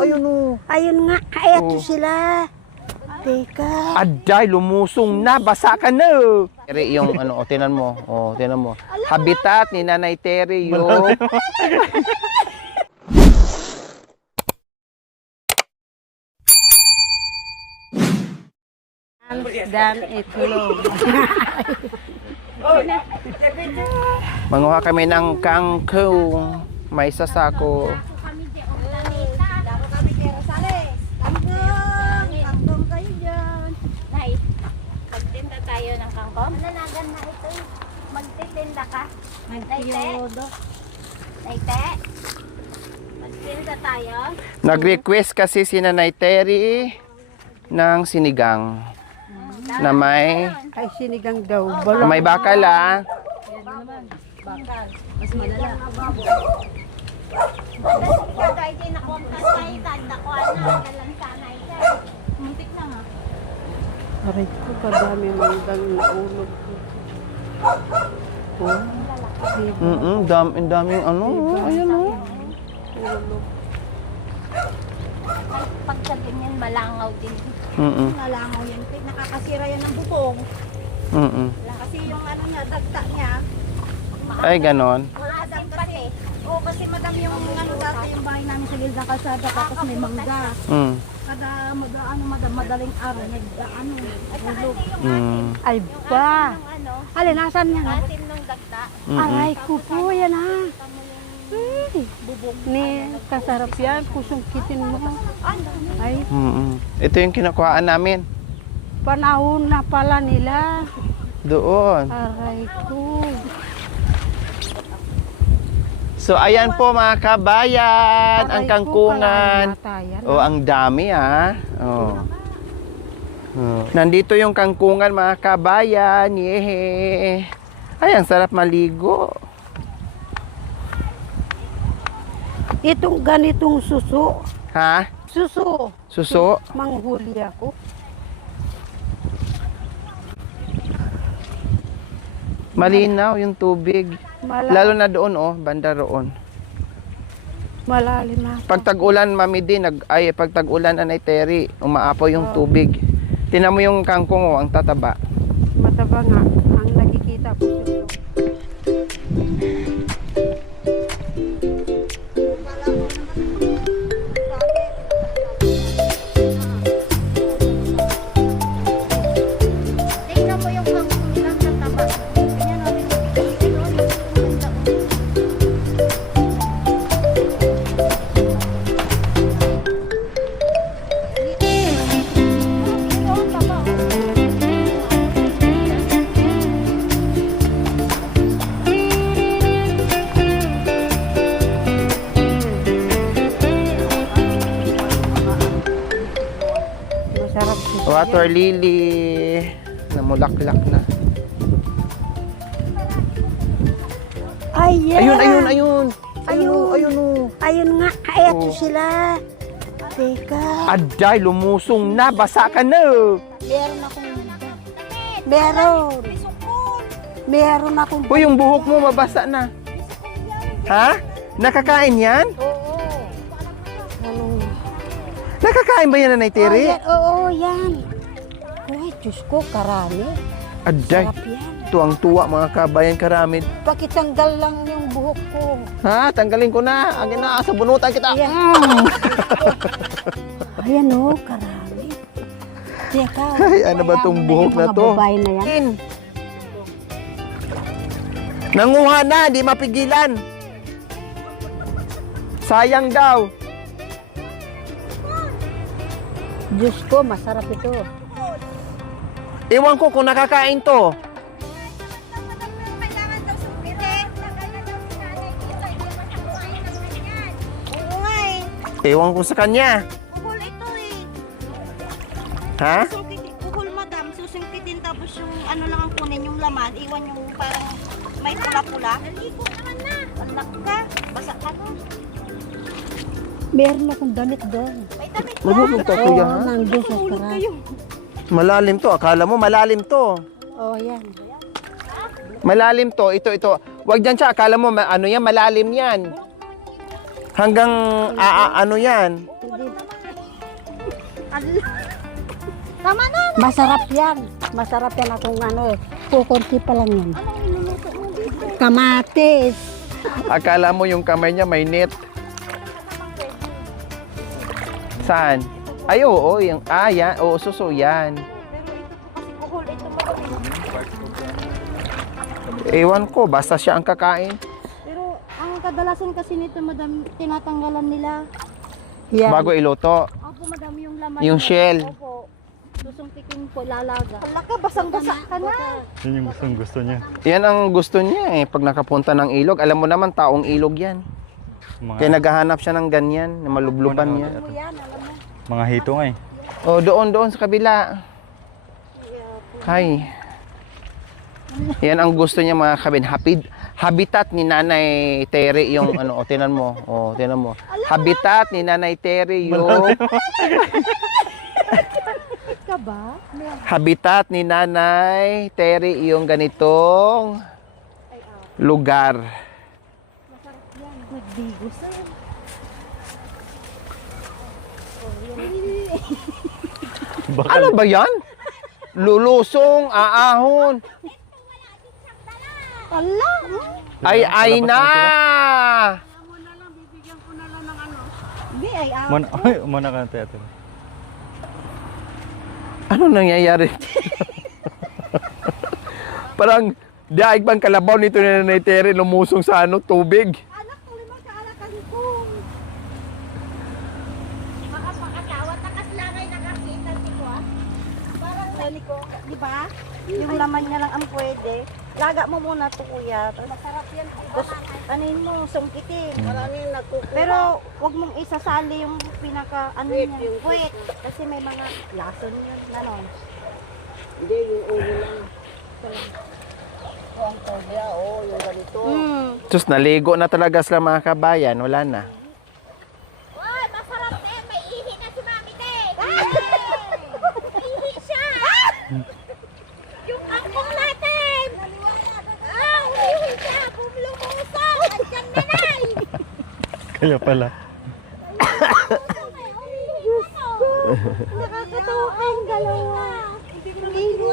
ayun o. Ayun nga, eto Oh. sila. Teka. Aday, lumusong na, basa ka na. Terry, yung ano, o, tinan mo. O, tinan mo. Habitat ni Nanay Terry yung... Dan itlog. Manguha kami ng kangkong. May sasako. Kangkong kayo dyan. Nay, magtinda tayo ng kangkong. Nananagan na ito. Magtitinda ka. Nagtiyodo. Naite. Magtinda tayo. Nag-request kasi si Nanay Terry ng sinigang. Na may... Ay, sinigang daw. May bakal ah. Kagay din ako ang tatay. Tanda ko ano. Dalang sana ito. Muntik na nga. Aray ko, kadami manggang ulog. Oh, Ang daming ano. Ayan o. ulog. Ay, pag sa ganyan, malangaw din. Nalangaw yan. Nakakasira yan ng bubong. Kasi yung ano niya, dagta niya. Ay, ganon. Maasim pati. Oo, kasi madam yung ano dati yung bahay namin sa gilid ng kalsada tapos may mangga. Mm. Kada ano madam, madaling araw, nag-ano, ulog. Ay ba? Yung ano, Alin, nasan niya nga? asim ng dagta. Aray ko po, yan ha. Ni, kasarap yan. Kusong kitin mo. Ay, Ito yung kinakuhaan namin. panahon na pala nila. Doon. Aray ko. So, ayan po mga kabayan, ang Aray ko, kangkungan. pala natayan. Oh, ang dami ah. Oh. Nandito yung kangkungan mga kabayan. Yehe. Ay, ang sarap maligo. Itong ganitong suso. Ha? Suso. Suso? Manghuli ako. Malinaw yung tubig. Lalo na doon oh, banda roon. Malalim na. Pag tag-ulan, Mami din, pag tag-ulan, Nanay Terry, umaapaw yung tubig. Tinan mo yung kangkong oh, ang tataba. Mataba nga. Ang nakikita ko suso. Tingnan mo yung kangkong lang sa taba. Tingnan natin. Masarap suso. Water lily. Namulaklak na. Ayan. Ayun, ayun, ayun. Ayun. Ayun oh. Ayun nga. Eto Oh. sila. Teka. Aday, lumusong na, basa ka na. Meron akong Meron. Meron akong... Uy, yung buhok mo mabasa na. Ha? Nakakain yan? Anong... Nakakain ba yan, Nanay Terry? Oo, yan. Uy, Diyos ko, karami. Aday, Sarap yan. tuwang-tuwa mga kabayan karamid. Pakitanggal lang yung buhok ko. Ha? Tanggalin ko na. Ang inaasa, bunutan kita. Ayan. Ayan o, karami. Teka. Ay, ano ba tong buhok na to? Mga babae na yan. Nanguha na, di mapigilan. Sayang daw. Diyos ko, masarap ito. Ewan ko kung nakakain to. kailangan daw sungkitin. Oo nga eh. Ewan ko sa kanya. Buhol ito eh. Ha? Buhol madam, susungkitin tapos yung ano lang ang kunin yung laman, iwan yung parang may pula-pula. Naligo naman na. Anak ka, basa ka na. Meron akong damit doon. May damit ka. Marunong ka, kuya, ha? Nandun sa sarap. Malalim to. Akala mo malalim to. Oh, yan. Malalim to. Ito. Wag dyan siya. Akala mo, ano yan, malalim yan. Hanggang ano yan? Tama na. Masarap yan. Masarap yan akong ano eh. Kukunti pa lang yan. Kamatis. Akala mo yung kamay niya may net. Saan? Ay, oo. Yung, yan. Oo, suso yan. Ewan ko, basta siya ang kakain. Pero ang kadalasan kasi nito, madam, tinatanggalan nila. Yan. Bago iluto. Opo, madam, yung laman. Yung niya. shell. Opo. Susungkitin po, lalaga. Hala ka, basang-basa ka na. Yun yung gustong gusto niya. Yan ang gusto niya eh. Pag nakapunta ng ilog, alam mo naman, taong ilog yan. Kaya naghahanap siya ng ganyan, na malubluban niya. Ano yan, alam mo? Mga hito nga eh. Oh, doon sa kabila. Hay. Yan ang gusto niya mga kabin. Habitat ni Nanay Terry yung ano, tinan mo. Oh, tinan mo. Habitat ni Nanay Terry yung Ka ba? habitat ni Nanay Terry yung ganitong lugar. Nagbigos na. Ano ba yan? Lulusong, aahon. Ala! Ay na! Hindi ay Muna ka na teatro. Ano nangyayari? Parang daig bang kalabaw nito ni Nanay Terry lumusong sa ano, tubig. anak ko limang kaalakan ko. Makapakatawa, takas lang ay nakakita si ko ah. Parang ko, di ba? Yung laman niya lang ang pwede. Laga mo muna to, kuya. Masarap yan. Anin mo, sungkitin. Pero wag mong isasali yung pinaka ano niya. Puwet. Kasi may mga lason yun. Nanon. Hindi, yung ulo lang. Ang tobya, yung ganito. Sus, naligo na talaga sila mga kabayan. Wala na. Uy, masarap na yan. May ihi na si Mami Ten. May ihi siya. Yung angkong natin. Umihi siya. Bumlumusok. Andiyan na nay. Kaya pala. Nakakatawa ang dalawa. Ang ihi.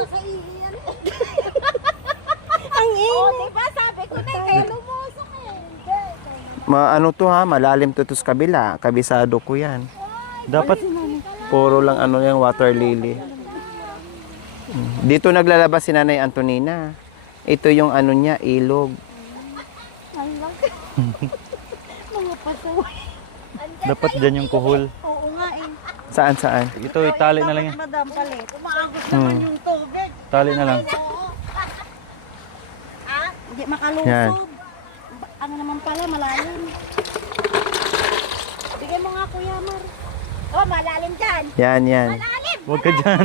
Ang ihi. O, diba sabi ko na kaya lumusok eh. Ano to ha, malalim to sa kabila. Kabisado ko yan. Dapat Puro lang ano yung water lily. Dito naglalabas si Nanay Antonina. Ito yung ano niya, ilog. Mga pasaway. dapat dyan yung kuhol. Oo nga eh. Saan? Ito itali na lang yan. Madam palit. Umaagos naman yung tubig. Tali na lang. Hindi makalusog. Yan. Ano naman pala, malalim. Bigyan mo nga, Kuya Mar. Oh, malalim dyan. Yan. Malalim. Huwag ka dyan.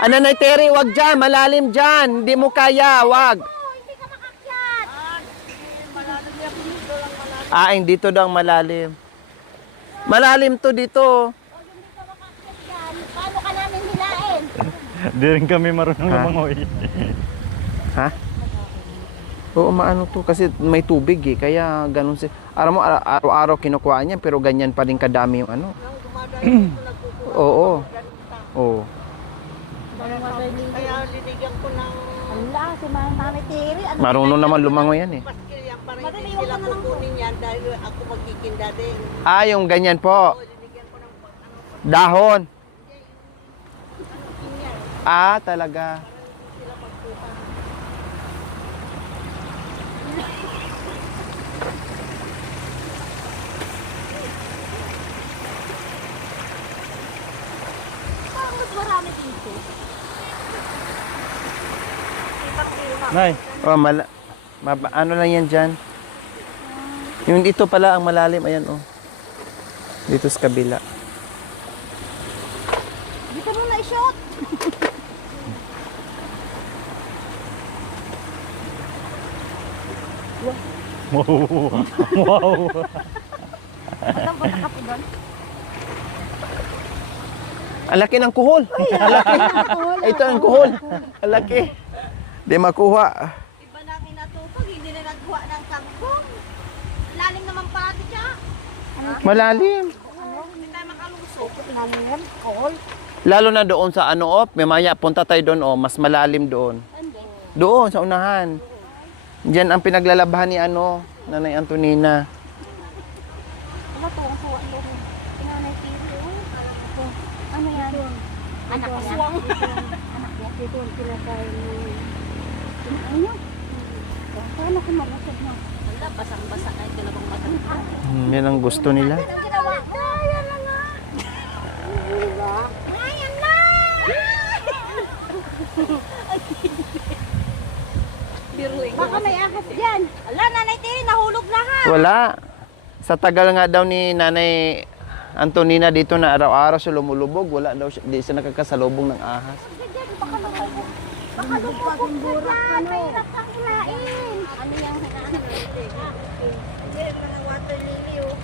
Nanay Terry, wag dyan. Malalim dyan. Hindi mo kaya, wag. Oh, hindi ka makakyat. Hindi to daw malalim. Malalim to dito. Hindi ka makakyat yan. Paano ka namin hilain? Di rin kami marunong lumangoy. Ha? Oo, maano to. Kasi may tubig eh. Kaya ganun si... Araw-araw kinukuha niya pero ganyan pa rin kadami yung ano. Oo. Kaya linigyan ko ng... Ala, si Mami Terry. Ano Marunong naman lumangoy yan eh. Madali ko na lang po. yan dahil ako magkikinda din. Yung ganyan po. Dahon. Talaga. Parang mas marami dito. Nay, Ano lang yan dyan? Yung dito pala ang malalim. Ayan oh. Dito sa kabila. Dito mo na i-shot. wow. Madam, punta ka po doon. Ang laki ng kuhol. Ang laki. Ito ang kuhol. Ang laki. Di makuha. Iba na kinatupag, hindi na nagkuha ng kangkong. Lalim naman pati siya. Malalim. Lalo na doon sa ano, may maya, punta tayo doon, mas malalim doon. Doon, sa unahan. Diyan ang pinaglalabahan ni Nanay Antonina. Ano to? Ang suwan doon. Pinanay Pili. Ano yan? Anak niya. Anak niya. Dito ang pinakain mo. Ano? Paano kung malusog mo? Wala, basang-basa na ito na bang matanda. Yan ang gusto nila. Ayan na nga. Ayan na. Baka may ahas dyan. Ala, Nanay Tiri, nahulog lahat. Wala. Sa tagal nga daw ni Nanay Antonina dito na araw-araw siya lumulubog, wala daw siya, di siya nakakasalubong ng ahas. Baka lumubog ka dyan. Mahirap kang hilain. Ano yung hinahanap natin? Hindi, mga water lily, oh.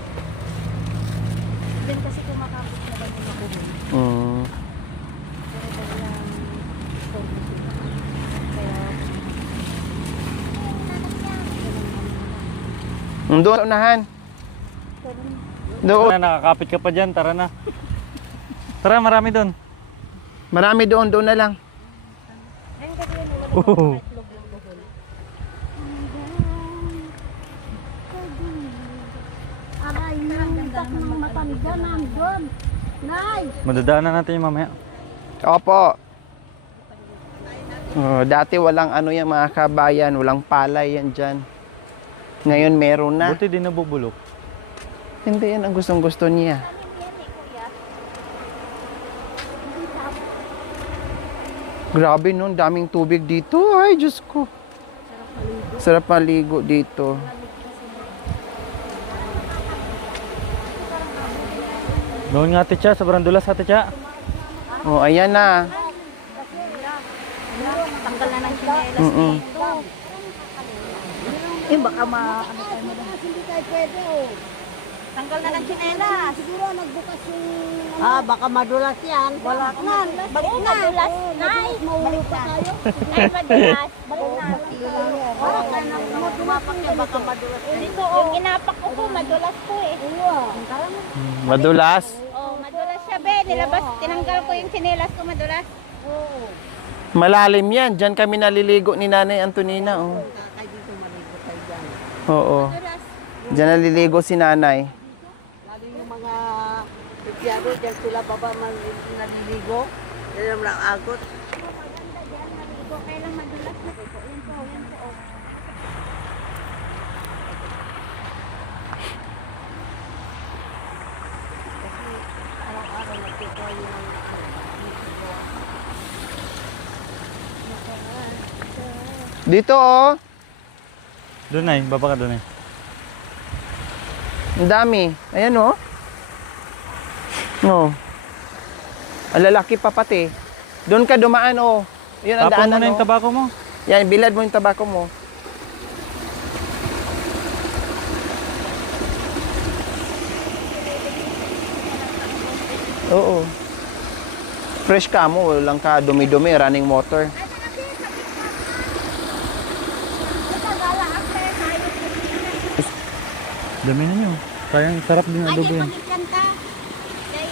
Diyan kasi kumakapit na ba yung makuhul? Mm. Pero walang storm sila. Kaya, Doon sa unahan. Doon. Tara, nakakapit ka pa dyan. Tara na. Tara, marami doon. Marami doon, doon na lang. Oh. Aray, nangitak ng matanda nandun. Nay! Madadaanan natin yung mamaya. Opo. Oh, dati walang yan mga kabayan, walang palay yan dyan. Ngayon meron na. Buti di nabubulok. Hindi yan ang gustong-gusto niya. Grabe nun, daming tubig dito. Ay, Diyos ko. Sarap maligo dito. Doon nga, Ticha. Sobrang dulas, Ate Cha. Oh, ayan na. tanggal na ng chinelas. Mm-mm. Eh, baka ano tayo mo lang. Hindi tayo pwede, oh. Tanggal na ng chinelas. Siguro nagbukas yung... Ah, baka madulas yan. Wala ka na. Balik na. Madulas, Nay. Mahuli pa tayo. Nay, madulas. Balik na. Wala ka na. Dumapak yan. Baka madulas. Dito, yung inapak ko madulas ko eh. Madulas. Oh, madulas siya, be. Nilabas, tinanggal ko yung chinelas ko, madulas. Malalim yan. Diyan kami naliligo ni Nanay Antonina. Oh. Kaya dito maligo tayo dyan. Oo. Diyan naliligo si Nanay. Lalo yung mga pisyado, dyan sila baba naliligo. Yan lang agot. Kailang madulas na. Yan po, yan po. Araw-araw nagkukuha yung Dito oh. Doon ay. Baba ka doon ay. Ang dami. Ayan oh. No. Ang lalaki pa pati. Doon ka dumaan oh. Yun ang Tapon mo daanan na yung oh. tabako mo. Yan, bilad mo yung tabako mo. Oo. Fresh ka mo, walang ka dumi-dumi, running motor. Dami na nyo. Sayang sarap din Ay, adobo di yan. panikyan ka. Kay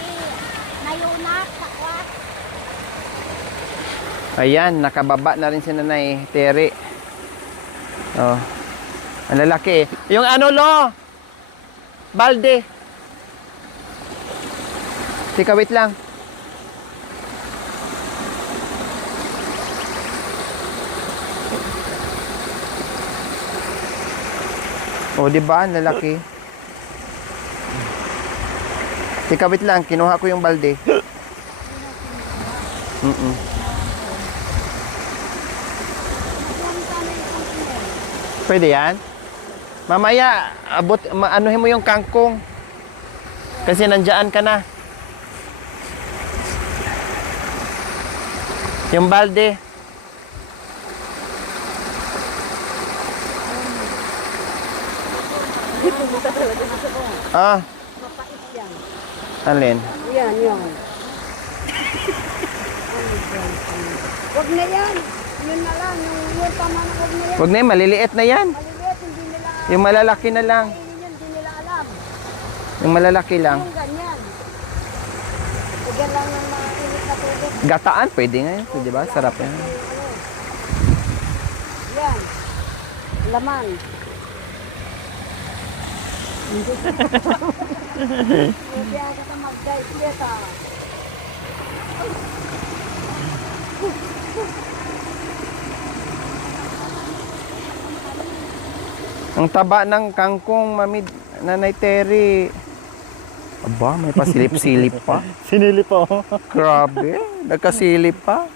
nayunak, takwat. Ayan, nakababa na rin si Nanay Tere. Oh. Ang lalaki. Yung ano lo? Balde. Tika, wait lang. O, di ba? Ang lalaki. Tika, wait lang. Kinuha ko yung balde. Pwede yan? Mamaya, anuhin mo yung kangkong. Kasi nandiyan ka na. Yung balde. Ah. Alin? yan, yan. Huwag na yan. Yun na lang. Yung tama na huwag na yan. Huwag na yun, maliliit na yan. Maliliit, hindi nila Yung malalaki na lang. kainin yun, hindi nila alam. Yung malalaki lang. Yung ganyan. Lagyan lang ng mga init na tubig. Gataan, pwede nga yun. Di ba? Sarap yan. Yan. Laman. Hindi ako sa mag-guide dito. Ang taba ng kangkong, Mami Nanay Terry. Aba, may pasilip-silip pa. Sinilip ako. Grabe, nagkasilip pa.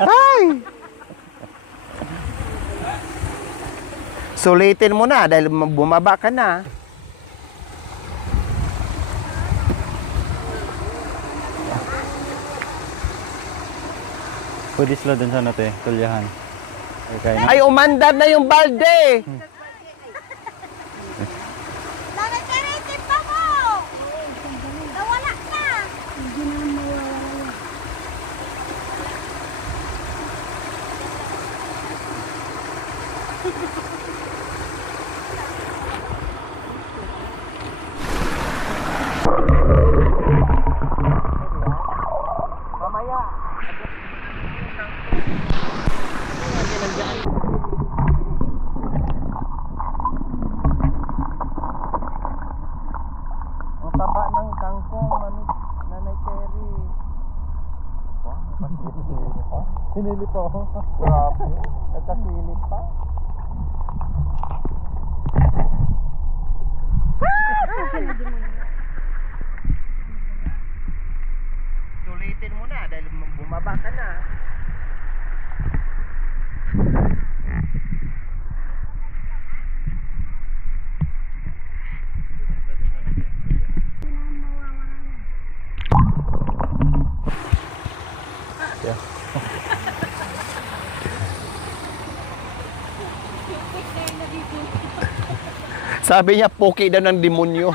Ay! Sulitin mo na dahil bumaba ka na. Pwede sila dun sa natin, tulyahan. Okay, na. Ay, umandar na yung balde! Nanay Terry, timpa mo! Nawala na! Ang taba ng kangkong, Mami Nanay Terry. Sinilip ako. Grabe, nagkasilip pa. Sulitin mo na dahil bumaba ka na. Sabi niya, poki daw ng demonyo.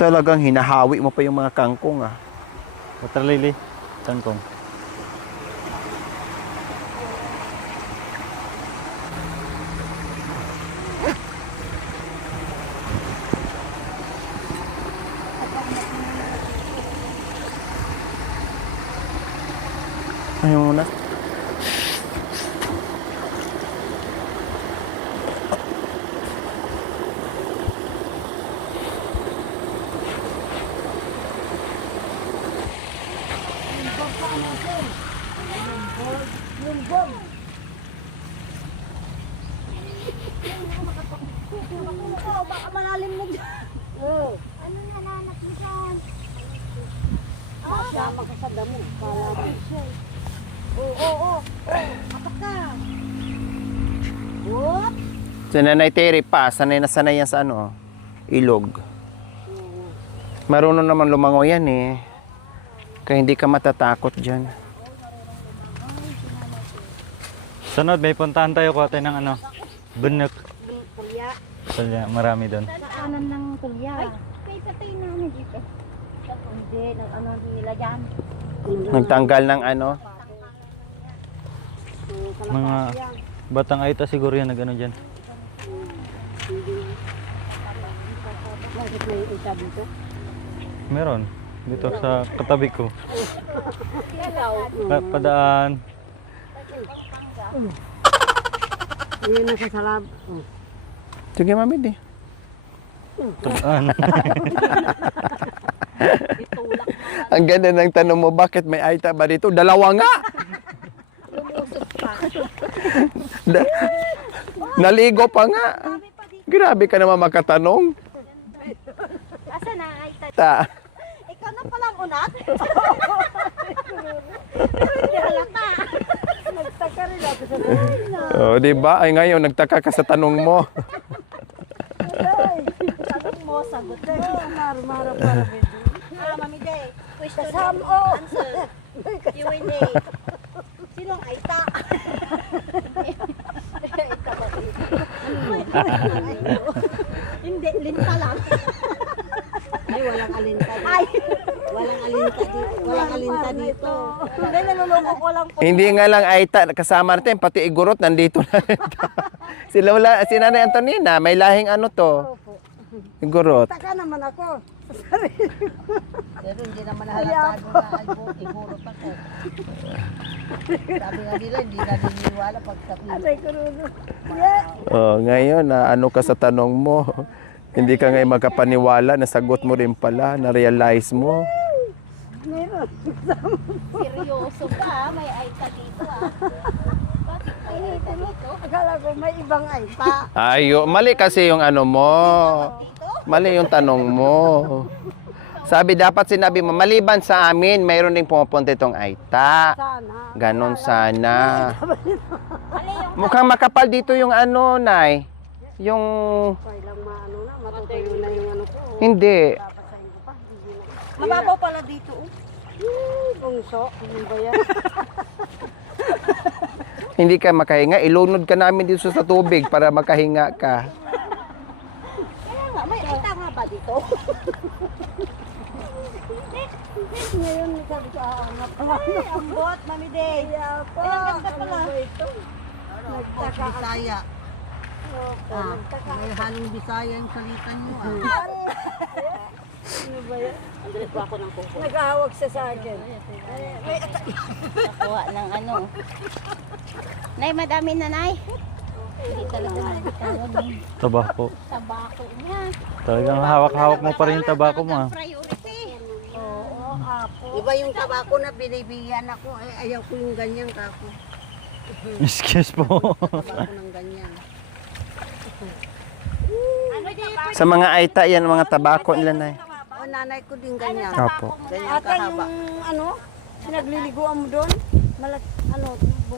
Talagang hinahawi mo pa yung mga kangkong ah. Water lily, kangkong. Ayun muna. Baka malalim na dyan. Ano nananap mo dyan? Masama ka sa damo. Kala mo. Oo. Matak ka. Whoop. Si Nanay Terry pa, sanay na sanay yan sa ano, ilog. Marunong naman lumangoy yan eh. Kaya hindi ka matatakot dyan. Sunod, may puntahan tayo ko ng ano, bunok. Tulya. Tulya, marami doon. Kanan ng tulya. Ay, may patay na ano dito. Hindi, ano nila dyan. Nagtanggal ng ano. Mga batang aita siguro yan nag-ano dyan. Bakit may isa dito? Meron. Dito sa katabi ko. Padaan. Ayun na sa salab. Sige, Mami, di. Padaan. Ang ganda ng tanong mo, bakit may aita ba dito? Dalawa nga! Da- Naligo pa nga. Grabe ka naman makatanong. Asa na ay Ta. Ikaw na palang unat? Hindi halata. Nagtaka rin ako sa buhay na. Oh, di ba? Ay ngayon nagtaka ka sa tanong mo. Tanong mo, sagot na. Maro-maro para bindi. Mami Day. Question Kasam, answer. Q&A. Sinong aita? Ito ba? Hindi, linta lang. Ay, walang alinta dito. Walang alinta dito. Walang alinta dito. Hindi, naluloko ko lang po. Hindi nga lang Aita, kasama natin, pati Igorot nandito na rin. Si Nanay Antonina, may lahing ano to. Igorot. Taka naman ako. Pero hindi naman halatado na igurot ako. Sabi nga nila, hindi na niniwala pag sabihin. Aray ko rin. Oh, ngayon, ano ka sa tanong mo? Hindi ka ngayon magkapaniwala, nasagot mo rin pala, na-realize mo. Meron. Seryoso ka, may aita dito ah. Bakit may aita dito? Akala ko may ibang ay pa. Ayo, mali kasi yung ano mo. Mali yung tanong mo. Sabi, dapat sinabi mo, maliban sa amin, mayroon ding pumupunta itong Aita. Sana. Ganon sana. Mali yung Mukhang makapal dito yung ano, Nay. Yung... Kailang maano na, matutuyo na yung ano ko. Hindi. Papasahin ko pa. Hindi na. Mababaw pala dito. Bungso. Ano ba yan? Hindi ka makahinga. Ilunod ka namin dito sa tubig para makahinga ka. kaya nga, may aita nga ba dito? Ngayon, sabi ko, aangat ko. Ay, ambot, Mami Day. Kaya pa. Ilang ganda pala. Ano ba ito? Nagtaka Bisaya. Ah, may haling Bisaya yung salita niyo. Ano ba yan? Nag-ahawag siya sa akin. Nakuha ng ano. Nay, madami na, Nay. Hindi talaga nagtawag ng Tabako. tabako niya. Talagang hawak-hawak mo pa rin yung tabako mo. Talagang priority. Oo, apo. Iba yung tabako na binibigyan ako. Ay, ayaw ko yung ganyan kako. Excuse po. Tabako ng ganyan. Ano dito? Sa mga Aita, yan mga tabako nila, Nay. O, nanay ko din ganyan. Opo. Ganyan Ate, kahaba. yung ano, sinagliliguan mo doon, ano,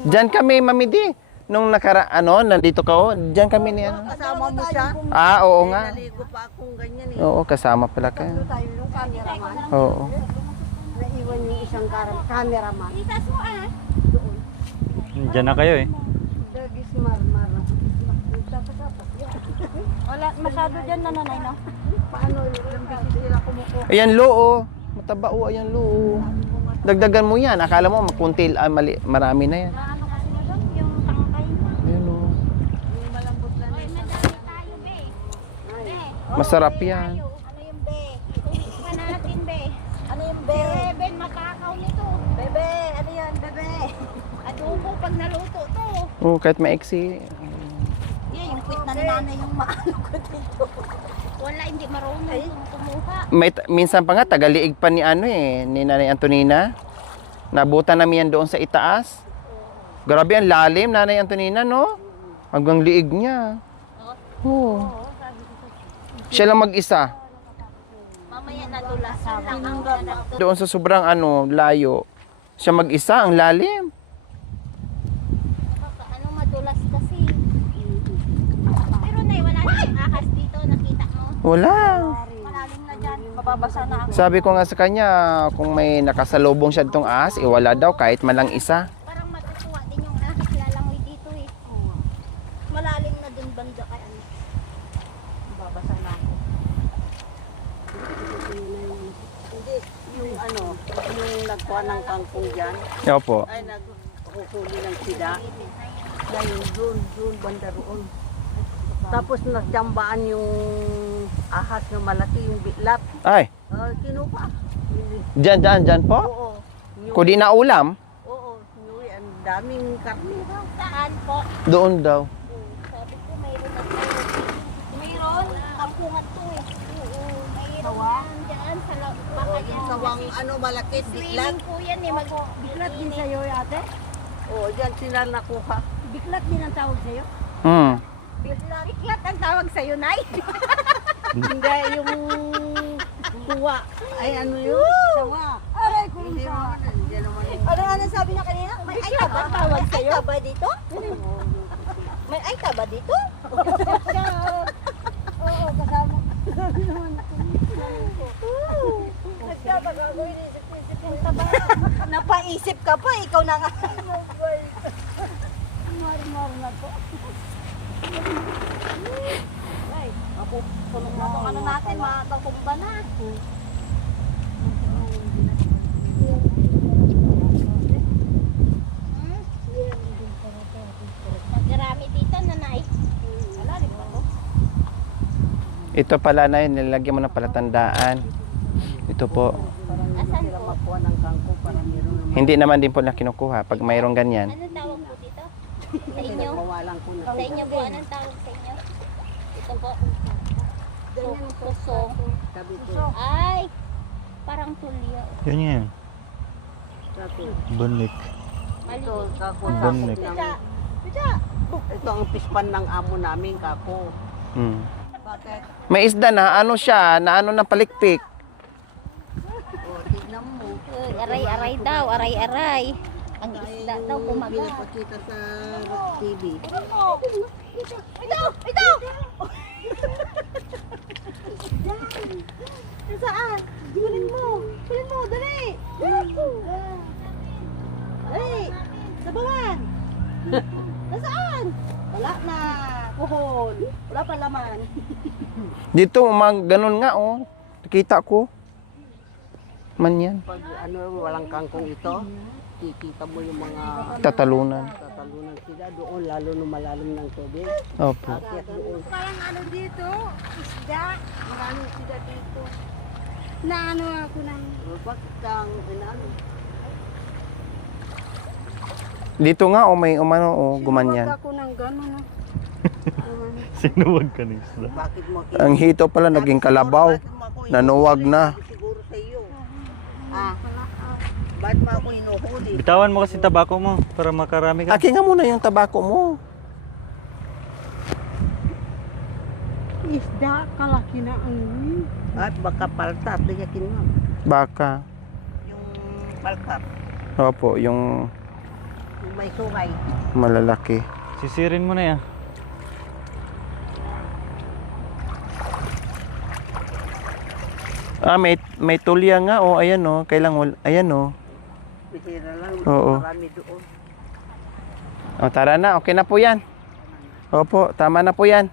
Diyan kami, Mami Di. Nung nandito ka, oh. Diyan kami ni ano. Kasama mo siya. Ah, oo nga. Naligo pa akong ganyan eh. Oo, kasama pala ka. tayo yung cameraman. Oo. Naiwan yung isang cameraman. Itas mo ah. Diyan na kayo eh. Dagis marmar. Tapos yan. Wala masyado dyan na, Nanay, no? Paano yung bisis sila kumukuha? Ayan, loo. Mataba, oh. Ayan, loo. Dagdagan mo yan. Akala mo, makuntil, marami na yan. Ano kasi mo doon? Yung tangkay mo. Ayan, oh. Ay, madami tayo, be. Be. Masarap yan. Ano yung be? Uwi pa natin, be. Ano yung Si be? Reben, makakaw nito. Bebe, ano yan, bebe? Adobo pag naluto to. Oh, kahit maiksi. Yeah, yung quit na ni Nanay yung maano ko dito. Wala, hindi marunong yung kumuha. Minsan pa nga, tagaliig pa ni ni Nanay Antonina. Nabutan namin yan doon sa itaas. Grabe ang lalim, Nanay Antonina, no? Hanggang liig niya. Oo. Siya lang mag-isa. Mamaya natulasan lang ang anak to. Doon sa sobrang layo. Siya mag-isa, ang lalim. Ano madulas kasi. Pero Nay, wala nang ahas dito, nakita mo. Wala. Malalim na dyan. Mababasa na ako. Sabi ko nga sa kanya, kung may nakasalubong siya ditong ahas, wala daw kahit malang isa. Parang matutuwa din yung ahas lalangoy dito eh. Malalim na dun banda kay ano. Mababasa na ako. Hindi, yung ano, yung nagkuha ng kangkong dyan, Opo. ay nagkuhuli ng sida. Ngayon, doon, banda roon. Tapos nagjambaan yung ahas na malaki, yung bitlat. Ay, Kinuha. dyan po? Oo. Kung di na ulam, Oo, Nyuy, ang daming karne. Saan po? doon daw. Sabi ko mayroon na tayo. Mayroon? Kampungan to eh. Oo. Mayroon dyan sa baka yan. Sawang ano, malaki, bitlat. Swimming po yan eh. Biklat din sa'yo, ate? Oo, dyan sila nakuha. Biklat din ang tawag sa'yo? Hmm. Biklat ang tawag sa'yo, Nay. Hindi, yung kuwa. Ay, ano yun? Sawa. Aray ko Hindi sawa. naman, hindi naman yun. Ano sabi niya kanina? May aita ba tawag sa'yo? May aita ba dito? May aita ba dito? Oo, kasama. Napaisip ka pa, ikaw na nga. Mar-mar na po. Ay, punong na itong ano natin, matatumba na. Nagarami dito, nanay. Wala rin ba to? Ito pala na yun, nilagyan mo ng palatandaan. Ito po. Asan Sila po? makuha ng kangkong para meron naman. Hindi naman din po na kinukuha pag mayroong ganyan. Anong tawag po dito? Sa inyo? Mawalan ko na. Sa inyo po, anong tawag sa inyo? Ito po. Suso. Sabi ko, Ay, parang tulyo. Yan yan. sabi, Bunik. ito, Maliliit. kako, Bunik. ito ang pispan ng amo namin, kako. Hmm. Bakit? May isda na ano siya, na ano na palikpik. O, tignan mo. Aray-aray daw, aray-aray. Ang isda daw kumagat. Pinapakita sa TV. Ito! Ito! Saan? Gulin mo! Gulin mo, dali! Dali! Sabawan! Nasaan? Wala na! Puhol! Wala pa laman. Dito, ganun nga oh. Nakita ko. Man yan. Pag ano, walang kangkong ito, kikita mo yung mga Tatalunan. tatalunan sila doon, lalo nung malalim ng tubig. Opo. Akyat doon. Parang ano dito, isda. Maraming isda dito. Naano ako ng... Bakit kang inano? Dito nga oh, may umano oh, gumanyan. Ako ng gano'n. Sinuwag ka ng isda. Bakit mo Ang hito pala naging kalabaw. Nanuwag na. Siguro sa iyo. Bakit mo ako inuhuli? Bitawan mo kasi tabako mo para makarami ka. Akin nga muna yung tabako mo. Isda, kalaki na ang At baka paltat, ligakin mo. Baka. Yung paltat, Opo, yung yung may sungay. malalaki. Sisirin mo na yan. Ah, may tulya nga oh, ayan oh, ayan oh. Bihira lang, Oo. marami doon. O tara na, okay na po yan. Opo, tama na po yan.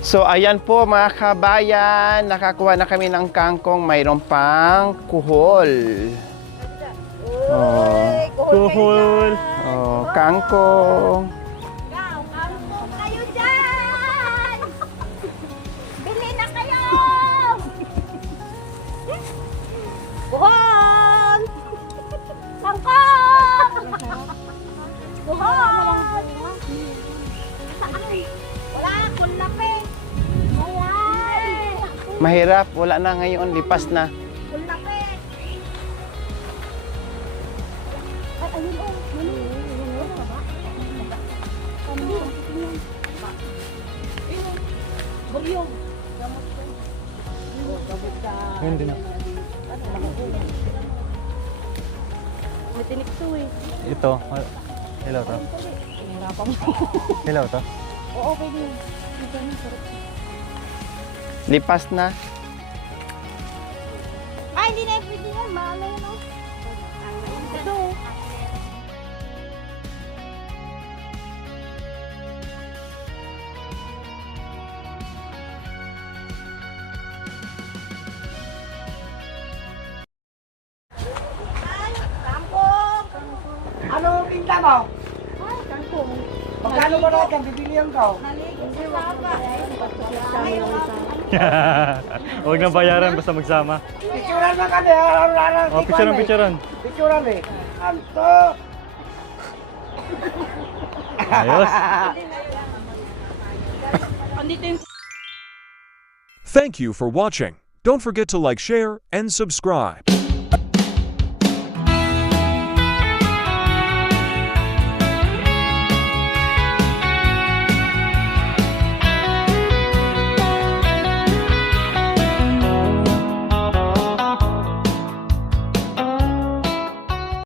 So ayan po mga kabayan, nakakuha na kami ng kangkong, mayroon pang kuhol. Oh, Kuhol. oh kangkong. Kangkong kayo dyan! Bili na kayo! Buhol! Kangkong! Buhol! Wala akong lapit. Wala. Mahirap, wala na ngayon, lipas na. Akong lapit. Yun din. matinik to eh. Ito. Hello to. Hello to. Oo, pwede yun. Ito na, sarap. Lipas na. Ay, hindi na pwede yan. Mahal na yun, oh. Ito. Ano ang tinda mo? Magkano ba natin bibilihan ko? Huwag na bayaran basta magsama. Picturean na kami, araw-araw. Oh, picturean. Picturean eh. Anto! Ayos. Thank you for watching. Don't forget to like, share, and subscribe.